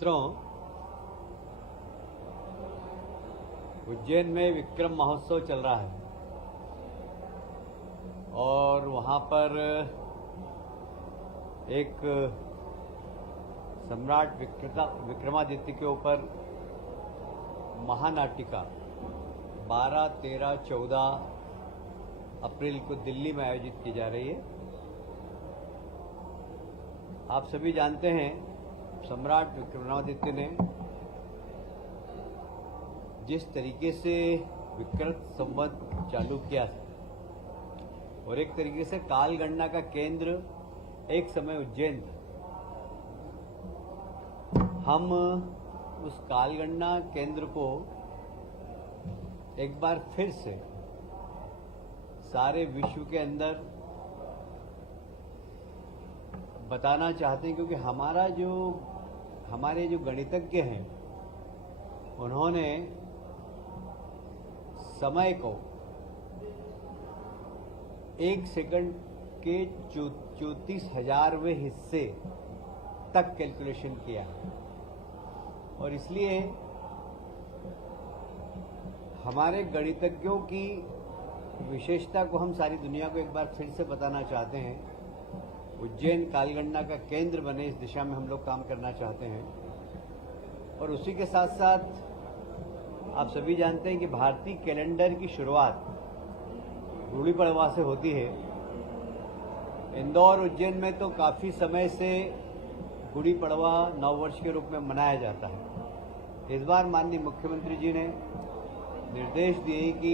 मित्रों, उज्जैन में विक्रम महोत्सव चल रहा है और वहां पर एक सम्राट विक्रमादित्य के ऊपर महानाटिका 12, 13, 14 अप्रैल को दिल्ली में आयोजित की जा रही है। आप सभी जानते हैं सम्राट विक्रमादित्य ने जिस तरीके से विक्रत संवत चालू किया था और एक तरीके से कालगणना का केंद्र एक समय उज्जैन था, हम उस कालगणना केंद्र को एक बार फिर से सारे विश्व के अंदर बताना चाहते हैं, क्योंकि हमारे जो गणितज्ञ हैं उन्होंने समय को 1 सेकंड के 34,000वें हिस्से तक कैलकुलेशन किया और इसलिए हमारे गणितज्ञों की विशेषता को हम सारी दुनिया को एक बार फिर से बताना चाहते हैं। उज्जैन कालगणना का केंद्र बने, इस दिशा में हम लोग काम करना चाहते हैं। और उसी के साथ साथ आप सभी जानते हैं कि भारतीय कैलेंडर की शुरुआत गुड़ी पड़वा से होती है। इंदौर उज्जैन में तो काफी समय से गुड़ी पड़वा नववर्ष के रूप में मनाया जाता है। इस बार माननीय मुख्यमंत्री जी ने निर्देश दिए कि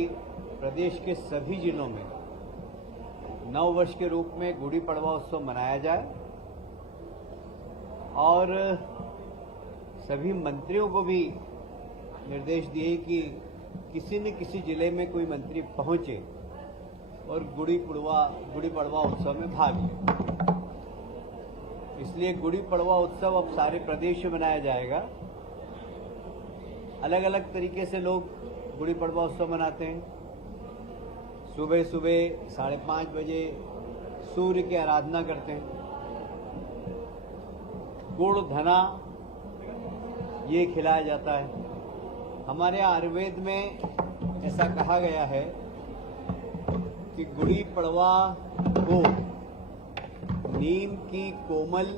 प्रदेश के सभी जिलों में नववर्ष के रूप में गुड़ी पड़वा उत्सव मनाया जाए और सभी मंत्रियों को भी निर्देश दिए कि किसी न किसी जिले में कोई मंत्री पहुंचे और गुड़ी पड़वा उत्सव में भाग ले। इसलिए गुड़ी पड़वा उत्सव अब सारे प्रदेश में मनाया जाएगा। अलग अलग तरीके से लोग गुड़ी पड़वा उत्सव मनाते हैं। सुबह सुबह 5:30 बजे सूर्य की आराधना करते हैं। गुड़ धना ये खिलाया जाता है। हमारे आयुर्वेद में ऐसा कहा गया है कि गुड़ी पड़वा को नीम की कोमल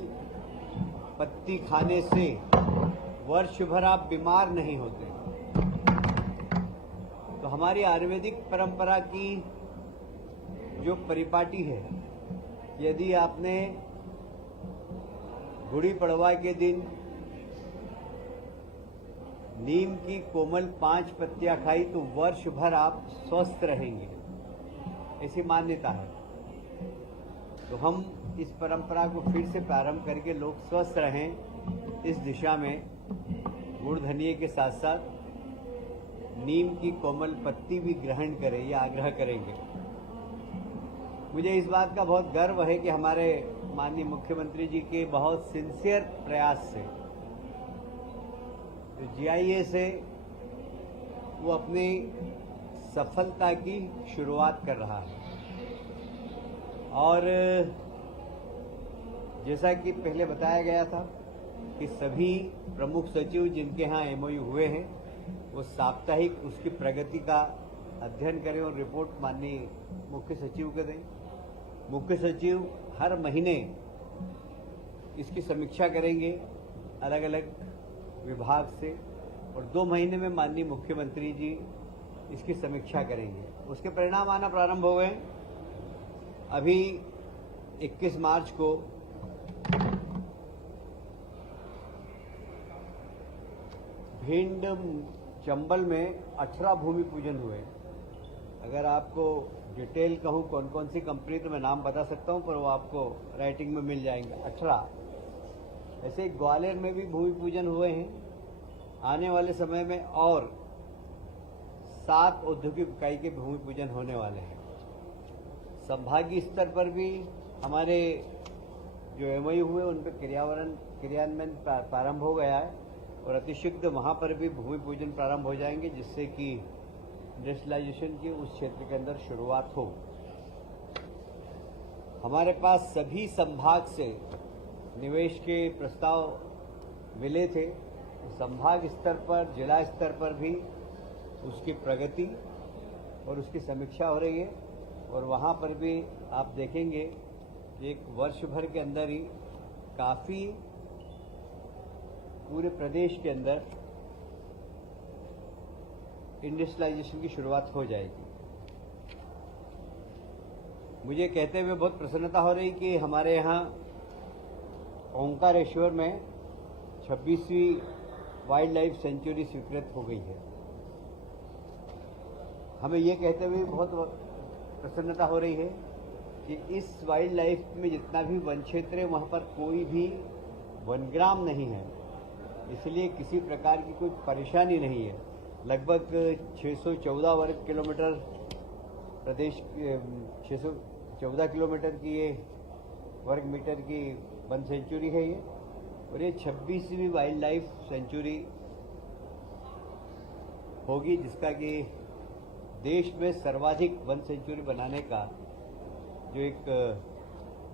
पत्ती खाने से वर्ष भर आप बीमार नहीं होते। तो हमारी आयुर्वेदिक परंपरा की जो परिपाटी है, यदि आपने गुड़ी पड़वा के दिन नीम की कोमल 5 पत्तियां खाई तो वर्ष भर आप स्वस्थ रहेंगे, ऐसी मान्यता है। तो हम इस परंपरा को फिर से प्रारंभ करके लोग स्वस्थ रहें, इस दिशा में गुड़ धनिये के साथ साथ नीम की कोमल पत्ती भी ग्रहण करें, ये आग्रह करेंगे। मुझे इस बात का बहुत गर्व है कि हमारे माननीय मुख्यमंत्री जी के बहुत सिंसियर प्रयास से तो GIA से वो अपनी सफलता की शुरुआत कर रहा है। और जैसा कि पहले बताया गया था कि सभी प्रमुख सचिव जिनके यहाँ MOU हुए हैं वो साप्ताहिक उसकी प्रगति का अध्ययन करें और रिपोर्ट माननीय मुख्य सचिव को दें। मुख्य सचिव हर महीने इसकी समीक्षा करेंगे अलग अलग विभाग से और 2 महीने में माननीय मुख्यमंत्री जी इसकी समीक्षा करेंगे। उसके परिणाम आना प्रारंभ हो गए। अभी 21 मार्च को भिंड चंबल में 18 भूमि पूजन हुए। अगर आपको डिटेल कहूं कौन कौन सी कंपनी, तो मैं नाम बता सकता हूं, पर वो आपको राइटिंग में मिल जाएंगे। 18 ऐसे ही ग्वालियर में भी भूमि पूजन हुए हैं। आने वाले समय में और 7 औद्योगिक इकाई के भूमि पूजन होने वाले हैं। संभागीय स्तर पर भी हमारे जो MOU हुए उन पर क्रियान्वयन प्रारंभ हो गया है और अतिशीघ्र वहां पर भी भूमि पूजन प्रारंभ हो जाएंगे, जिससे कि इंडस्ट्रियलाइजेशन की उस क्षेत्र के अंदर शुरुआत हो। हमारे पास सभी संभाग से निवेश के प्रस्ताव मिले थे, संभाग स्तर पर, जिला स्तर पर भी उसकी प्रगति और उसकी समीक्षा हो रही है। और वहाँ पर भी आप देखेंगे कि एक वर्ष भर के अंदर ही काफ़ी पूरे प्रदेश के अंदर इंडस्ट्रियलाइजेशन की शुरुआत हो जाएगी। मुझे कहते हुए बहुत प्रसन्नता हो रही कि हमारे यहाँ ओंकारेश्वर में 26वीं वाइल्ड लाइफ सेंचुरी स्वीकृत हो गई है। हमें ये कहते हुए बहुत प्रसन्नता हो रही है कि इस वाइल्ड लाइफ में जितना भी वन क्षेत्र है वहाँ पर कोई भी वनग्राम नहीं है, इसलिए किसी प्रकार की कोई परेशानी नहीं है। लगभग 614 वर्ग किलोमीटर प्रदेश 614 किलोमीटर की ये वर्ग मीटर की वन सेंचुरी है ये, और ये 26वीं वाइल्ड लाइफ सेंचुरी होगी, जिसका कि देश में सर्वाधिक वन सेंचुरी बनाने का जो एक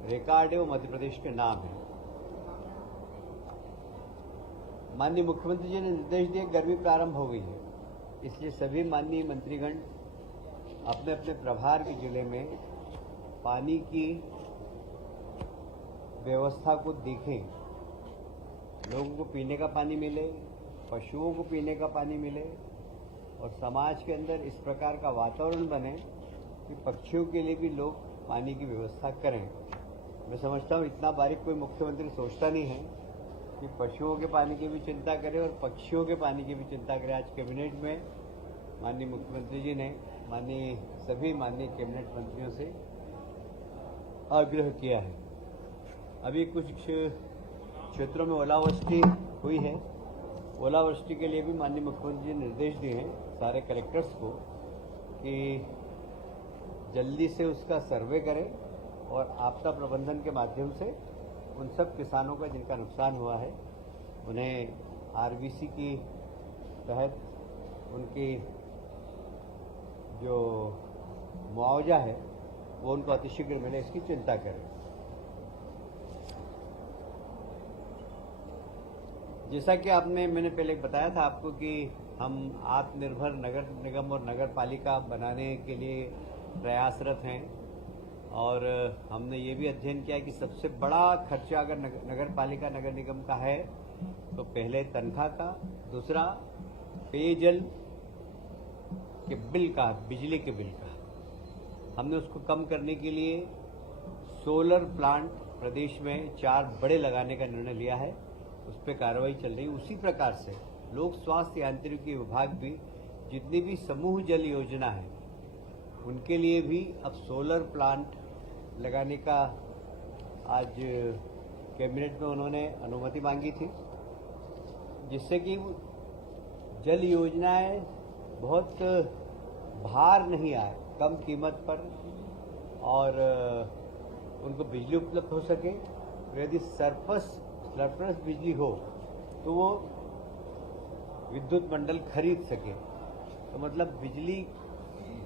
रिकॉर्ड है वो मध्य प्रदेश के नाम है। माननीय मुख्यमंत्री जी ने निर्देश दिए, गर्मी प्रारंभ हो गई है, इसलिए सभी माननीय मंत्रीगण अपने अपने प्रभार के जिले में पानी की व्यवस्था को देखें, लोगों को पीने का पानी मिले, पशुओं को पीने का पानी मिले और समाज के अंदर इस प्रकार का वातावरण बने कि पक्षियों के लिए भी लोग पानी की व्यवस्था करें। मैं समझता हूँ इतना बारीक कोई मुख्यमंत्री सोचता नहीं है कि पशुओं के पानी की भी चिंता करे और पक्षियों के पानी की भी चिंता करे। आज कैबिनेट में माननीय मुख्यमंत्री जी ने सभी माननीय कैबिनेट मंत्रियों से आग्रह किया है। अभी कुछ क्षेत्रों में ओलावृष्टि हुई है, ओलावृष्टि के लिए भी माननीय मुख्यमंत्री जी ने निर्देश दिए हैं सारे कलेक्टर्स को कि जल्दी से उसका सर्वे करें और आपदा प्रबंधन के माध्यम से उन सब किसानों का जिनका नुकसान हुआ है उन्हें आरबीसी की तहत उनकी जो मुआवजा है वो उनको अतिशीघ्र मिले, इसकी चिंता करें। जैसा कि मैंने पहले बताया था आपको कि हम आत्मनिर्भर नगर निगम और नगर पालिका बनाने के लिए प्रयासरत हैं और हमने ये भी अध्ययन किया कि सबसे बड़ा खर्चा अगर नगर पालिका नगर निगम का है तो पहले तनख्वाह का, दूसरा पेयजल के बिल का, बिजली के बिल का। हमने उसको कम करने के लिए सोलर प्लांट प्रदेश में 4 बड़े लगाने का निर्णय लिया है, उस पर कार्रवाई चल रही है। उसी प्रकार से लोक स्वास्थ्य यांत्रिकी विभाग भी जितनी भी समूह जल योजना है उनके लिए भी अब सोलर प्लांट लगाने का आज कैबिनेट में उन्होंने अनुमति मांगी थी, जिससे कि जल योजनाएं बहुत भार नहीं आए, कम कीमत पर और उनको बिजली उपलब्ध हो सके। यदि सरप्लस बिजली हो तो वो विद्युत मंडल खरीद सके, तो मतलब बिजली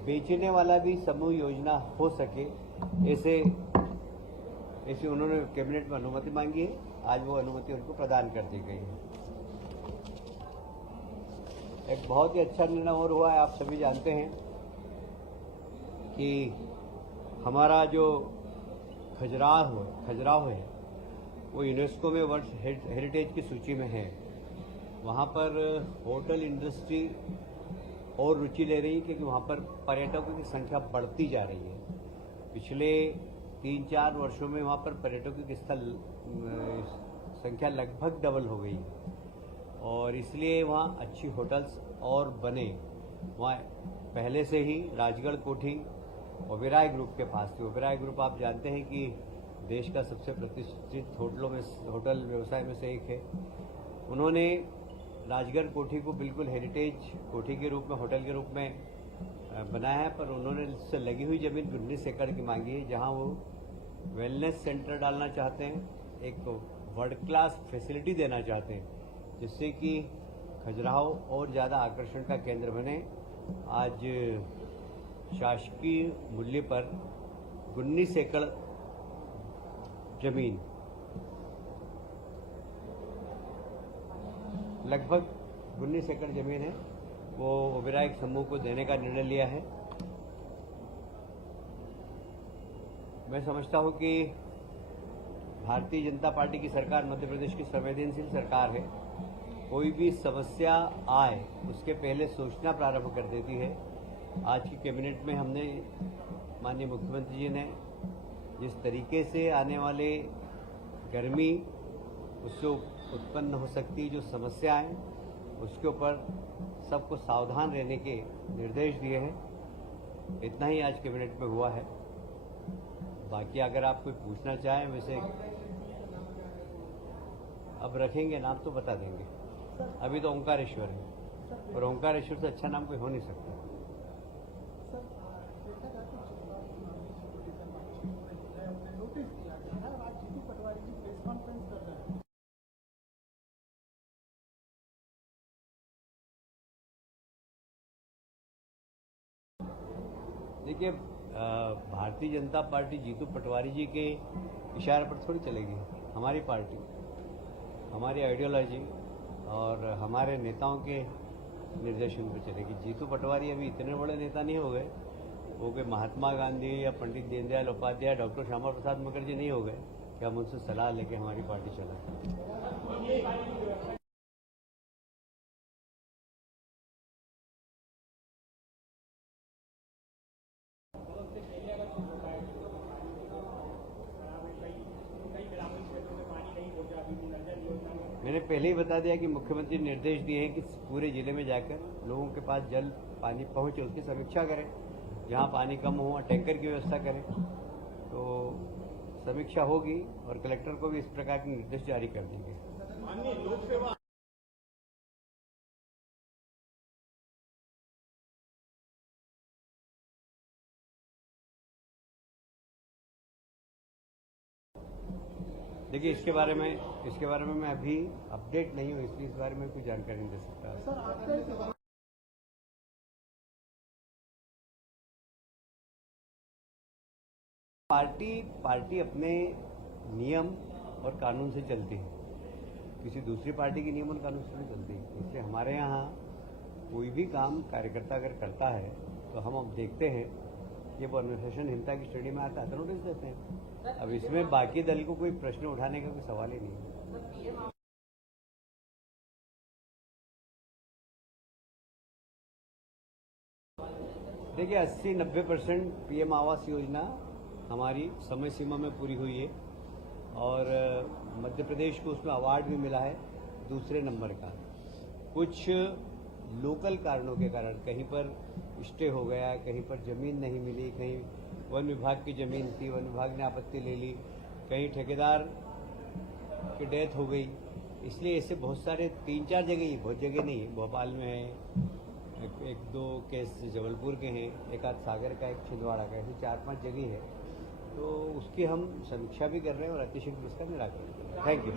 बेचने वाला भी समूह योजना हो सके, ऐसे उन्होंने कैबिनेट में अनुमति मांगी है। आज वो अनुमति उनको प्रदान कर दी गई है। एक बहुत ही अच्छा निर्णय और हुआ है। आप सभी जानते हैं कि हमारा जो खजुराहो है वो यूनेस्को में वर्ल्ड हेरिटेज की सूची में है। वहाँ पर होटल इंडस्ट्री और रुचि ले रही है क्योंकि वहाँ पर पर्यटकों की संख्या बढ़ती जा रही है। पिछले 3-4 वर्षों में वहाँ पर पर्यटकों की संख्या लगभग डबल हो गई है और इसलिए वहाँ अच्छी होटल्स और बने। वहाँ पहले से ही राजगढ़ कोठी ओबेरॉय ग्रुप के पास थी। ओबेरॉय ग्रुप आप जानते हैं कि देश का सबसे प्रतिष्ठित होटल व्यवसाय में से एक है। उन्होंने राजगढ़ कोठी को बिल्कुल हेरिटेज कोठी के रूप में, होटल के रूप में बनाया है, पर उन्होंने इससे लगी हुई जमीन 19 एकड़ की मांगी है, जहां वो वेलनेस सेंटर डालना चाहते हैं, एक वर्ल्ड क्लास फैसिलिटी देना चाहते हैं, जिससे कि खजुराहो और ज़्यादा आकर्षण का केंद्र बने। आज शासकीय मूल्य पर 19 एकड़ जमीन लगभग 19 एकड़ जमीन है, वो ओबेरॉय समूह को देने का निर्णय लिया है। मैं समझता हूं कि भारतीय जनता पार्टी की सरकार मध्य प्रदेश की संवेदनशील सरकार है। कोई भी समस्या आए उसके पहले सोचना प्रारंभ कर देती है। आज की कैबिनेट में हमने माननीय मुख्यमंत्री जी ने जिस तरीके से आने वाले गर्मी उससे उत्पन्न हो सकती जो समस्याएं उसके ऊपर सबको सावधान रहने के निर्देश दिए हैं। इतना ही आज कैबिनेट में हुआ है। बाकी अगर आप कोई पूछना चाहें, वैसे अब रखेंगे नाम तो बता देंगे। अभी तो ओंकारेश्वर है और ओंकारेश्वर से अच्छा नाम कोई हो नहीं सकता। देखिए, भारतीय जनता पार्टी जीतू पटवारी जी के इशारे पर थोड़ी चलेगी। हमारी पार्टी, हमारी आइडियोलॉजी और हमारे नेताओं के निर्देशन पर चलेगी। जीतू पटवारी अभी इतने बड़े नेता नहीं हो गए, वो कोई महात्मा गांधी या पंडित दीनदयाल उपाध्याय, डॉक्टर श्यामा प्रसाद मुखर्जी नहीं हो गए कि हम उनसे सलाह लेके हमारी पार्टी चलाएं। मैंने पहले ही बता दिया कि मुख्यमंत्री ने निर्देश दिए हैं कि पूरे जिले में जाकर लोगों के पास जल पानी पहुंचे, उसकी समीक्षा करें। जहां पानी कम हो टैंकर की व्यवस्था करें। तो समीक्षा होगी और कलेक्टर को भी इस प्रकार के निर्देश जारी कर देंगे। देखिए, इसके बारे में मैं अभी अपडेट नहीं हूँ, इसलिए इस बारे में कोई जानकारी नहीं दे सकता। पार्टी अपने नियम और कानून से चलती है, किसी दूसरी पार्टी के नियम और कानून से नहीं चलती। इसलिए हमारे यहाँ कोई भी काम कार्यकर्ता अगर करता है तो हम अब देखते हैं, ये वो अनुशासनहीनता की श्रेणी में आता है तो नोटिस देते हैं। अब इसमें बाकी दल को कोई प्रश्न उठाने का कोई सवाल ही नहीं है। देखिए, 80-90% पीएम आवास योजना हमारी समय सीमा में पूरी हुई है और मध्य प्रदेश को उसमें अवार्ड भी मिला है 2 नंबर का। कुछ लोकल कारणों के कारण कहीं पर स्टे हो गया, कहीं पर जमीन नहीं मिली, कहीं वन विभाग की जमीन थी, वन विभाग ने आपत्ति ले ली, कहीं ठेकेदार की डेथ हो गई। इसलिए ऐसे बहुत सारे 3-4 जगह ही, बहुत जगह नहीं है, भोपाल में है, एक दो केस जबलपुर के हैं, एक आध सागर का, एक छिंदवाड़ा का, ऐसे 4-5 जगह है। तो उसकी हम समीक्षा भी कर रहे हैं और अतिशीघ्र इसका निराकरण। Thank you.